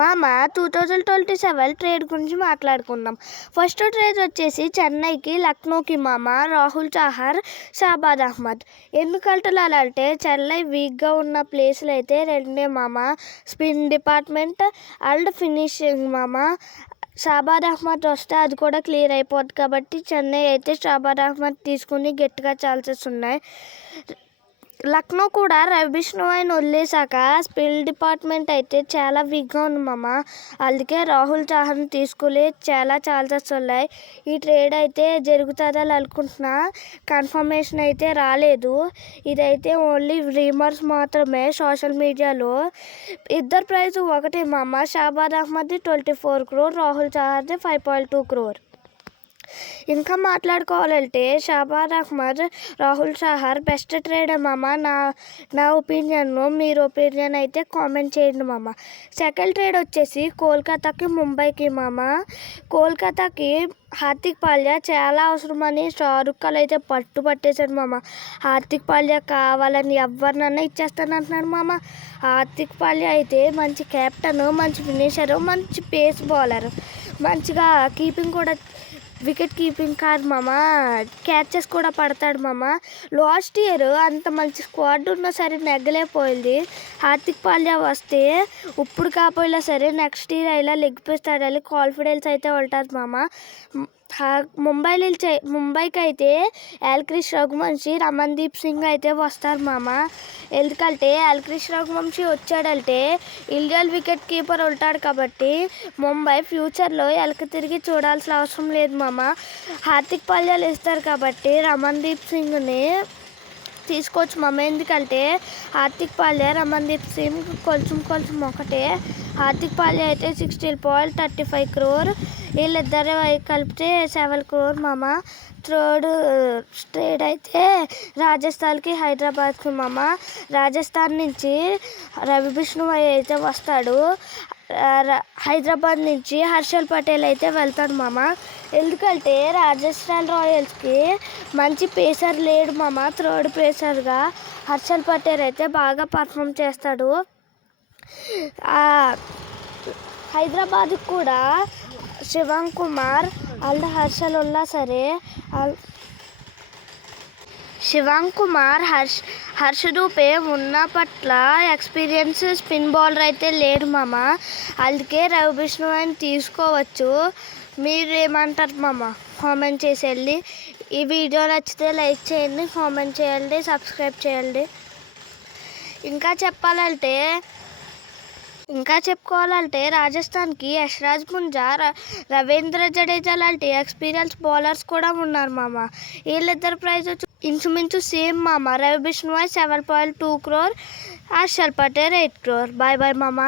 మామ 2027 ట్రేడ్ గురించి మాట్లాడుకుందాం. ఫస్ట్ ట్రేడ్ వచ్చేసి చెన్నైకి, లక్నోకి మామ రాహుల్ చహర్, షాబాజ్ అహ్మద్. ఎందుకంటే చెన్నై వీక్గా ఉన్న ప్లేస్లు అయితే రెండే మామ, స్పిన్ డిపార్ట్మెంట్ అండ్ ఫినిషింగ్ మామ. షాబాజ్ అహ్మద్ వస్తే అది కూడా క్లియర్ అయిపోద్ది కాబట్టి చెన్నై అయితే షాబాజ్ అహ్మద్ తీసుకుని గట్టిగా ఛాన్సెస్ ఉన్నాయి. లక్నో కూడా రవి బిష్ణోయ్ని వదిలేశాక స్పిన్ డిపార్ట్మెంట్ అయితే చాలా వీక్గా ఉంది మామ. అందుకే రాహుల్ చహర్ని తీసుకుని చాలా ఛాన్సెస్ ఉన్నాయి. ఈ ట్రేడ్ అయితే జరుగుతుందని అనుకుంటున్నా, కన్ఫర్మేషన్ అయితే రాలేదు. ఇదైతే ఓన్లీ రూమర్స్ మాత్రమే సోషల్ మీడియాలో. ఇద్దరు ప్రైస్ ఒకటే మామ. Shahbaz అహ్మద్ది 24 crore, Rahul చహర్ది 5.2 crore. ఇంకా మాట్లాడుకోవాలంటే షాబాజ్ అహ్మద్, రాహుల్ చహర్ బెస్ట్ ట్రేడ్ మామ. నా ఒపీనియన్, మీరు ఒపీనియన్ అయితే కామెంట్ చేయండి మామ. సెకండ్ ట్రేడ్ వచ్చేసి కోల్కతాకి, ముంబైకి మామ. కోల్కతాకి హార్దిక్ పాండ్యా చాలా అవసరమని షారుఖ్ ఖాన్ అయితే పట్టేశాడు మామ. హార్దిక్ పాండ్యా కావాలని ఎవరినన్నా ఇచ్చేస్తానంటున్నాడు మామ. హార్దిక్ పాండ్యా అయితే మంచి కెప్టెన్, మంచి ఫినిషరు, మంచి పేస్ బౌలర్, మంచిగా కీపింగ్ కూడా, వికెట్ కీపింగ్ కాదు మామ, క్యాచెస్ కూడా పడతాడు మామ. లాస్ట్ ఇయర్ అంత మంచి స్క్వాడ్ ఉన్నా సరే నెగ్గలేకపోయింది. హార్దిక్ పాండ్యా వస్తే ఇప్పుడు కాకపోయినా సరే నెక్స్ట్ ఇయర్ అయినా లెగ్ పేస్తాడని కాన్ఫిడెన్స్ అయితే ఉంటుంది మామ. ముంబైకి అయితే ఎల్క్రిస్ రఘువంశీ, రమన్దీప్ సింగ్ అయితే వస్తారు మామ. ఎందుకంటే ఎల్క్రిస్ రఘువంశీ వచ్చాడంటే ఇండియన్ వికెట్ కీపర్ ఉంటాడు కాబట్టి ముంబై ఫ్యూచర్లో వెనక్కి తిరిగి చూడాల్సిన అవసరం లేదు మామ. హార్దిక్ పాండ్యాలు ఇస్తారు కాబట్టి రమన్దీప్ సింగ్ని తీసుకోవచ్చు మామ. ఎందుకంటే హార్దిక్ పాండ్యా, రమన్దీప్ సింగ్ కొంచెం ఒకటే. హార్దిక్ పాండ్యా అయితే 16.35 crore, వీళ్ళిద్దరు కలిపితే 7 crore మామ. థర్డ్ ట్రేడ్ అయితే రాజస్థాన్కి, హైదరాబాద్కి మామ. రాజస్థాన్ నుంచి రవి బిష్ణోయ్ అయితే వస్తాడు. హైదరాబాద్ నుంచి హర్షల్ పటేల్ అయితే వెళ్తాడు మామ. ఎందుకంటే రాజస్థాన్ రాయల్స్కి మంచి పేసర్ లేడు మామ. థర్డ్ పేసర్గా హర్షల్ పటేల్ అయితే బాగా పర్ఫామ్ చేస్తాడు. హైదరాబాద్కి కూడా శివం కుమార్ అండ్ హర్షల్ ఉన్నా సరే, శివం కుమార్, హర్షదూపే ఉన్న పట్ల ఎక్స్పీరియన్స్ స్పిన్ బౌలర్ అయితే లేడు మామ. అందుకే రవి బిష్ణోయ్ని తీసుకోవచ్చు. మీరు ఏమంటారు మామ? కామెంట్ చేసేయండి. ఈ వీడియో నచ్చితే లైక్ చేయండి, కామెంట్ చేయండి, సబ్స్క్రైబ్ చేయండి. ఇంకా చెప్పుకోవాలంటే రాజస్థాన్కి యశ్రాజ్ ముంజా, రవీంద్ర జడేజా లాంటి ఎక్స్పీరియన్స్ బౌలర్స్ కూడా ఉన్నారు మామ. వీళ్ళిద్దరు ప్రైజ్ వచ్చి ఇంచుమించు సేమ్ మామ. Ravi Bishnoi 7.2 crore, Harshal Patel 8 crore. Bye bye మామ.